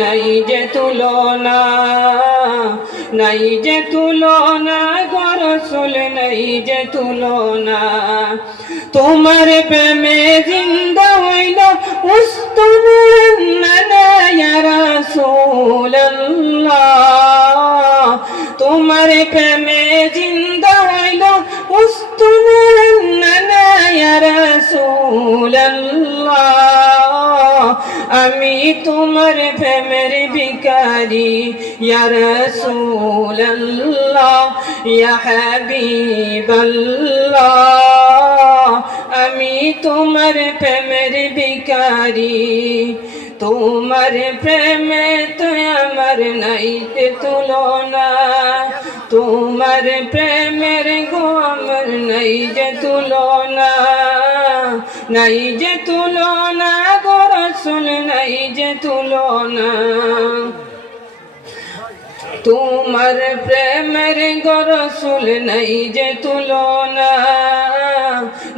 নাই যে তুলনা, নাই যে তুলনা গো রাসূল, নাই যে তুলনা। তোমার প্রেমে জিন্দা হইল উস্তুনুর নানা ইয়া রাসূলুল্লাহ। তোমার প্রেমে জিন্দা হইল উস্তুনুর নানা ইয়া রাসূলুল্লাহ। আমি তোমার প্রেমের ভিখারি ইয়া রাসূলুল্লাহ, ইয়া হাবিবাল্লাহ। আমি তোমার প্রেমের ভিখারি, তোমার প্রেমে তো আমার নাই যে তুলনা। তোমার প্রেমের গো আমার নাই যে তুলনা, নাই যে তুলনা গো রাসূল, নাই যে তুলনা। তোমার প্রেমের গো রাসূল নাই যে তুলনা,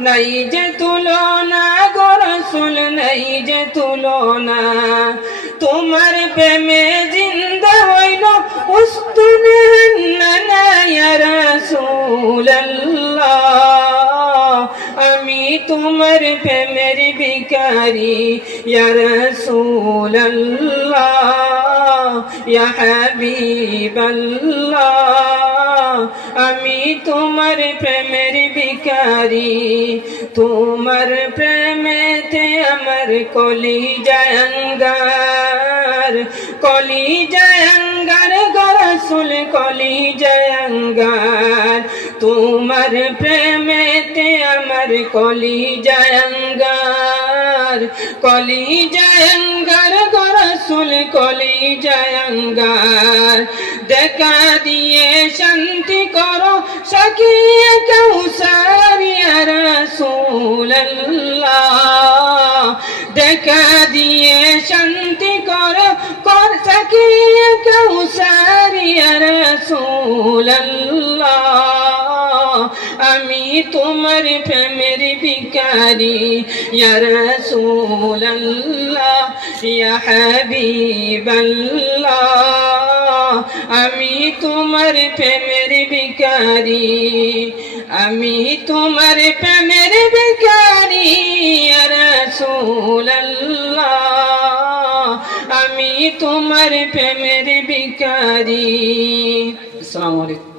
নাই যে তুলনা গো রাসূল, নাই যে তুলনা। তোমার প্রেমে জিন্দা হইল উস্তুনুর নানা ইয়া রাসূলুল্লাহ। আমি তোমার প্রেমের ভিখারি ইয়া রাসূলুল্লাহ, ইয়া হাবিবাল্লাহ। আমি তোমার প্রেমের ভিখারি, তোমার প্রেমেতে আমার কলিজা আঙ্গার, কলিজা আঙ্গার গো রাসূল, কলিজা আঙ্গার। তোমার প্রেমেতে আমার কলিজা আঙ্গার, কলিজা আঙ্গার গো রাসূল, কলিজা আঙ্গার। দেখা দিয়ে শান্তি করো সাকিয়ে কাউসার ইয়া রাসূলুল্লাহ। দেখা দিয়ে শান্তি করো সাকিয়ে কাউসার ইয়া রাসূলুল্লাহ। আমি তোমার প্রেমের ভিখারি ইয়া রাসূলুল্লাহ, ইয়া হাবিবাল্লাহ। আমি তোমার প্রেমের ভিখারি, আমি তোমার প্রেমের ভিখারি ইয়া রাসূলুল্লাহ। আমি তোমার প্রেমের ভিখারি। আসসালামু আলাইকুম।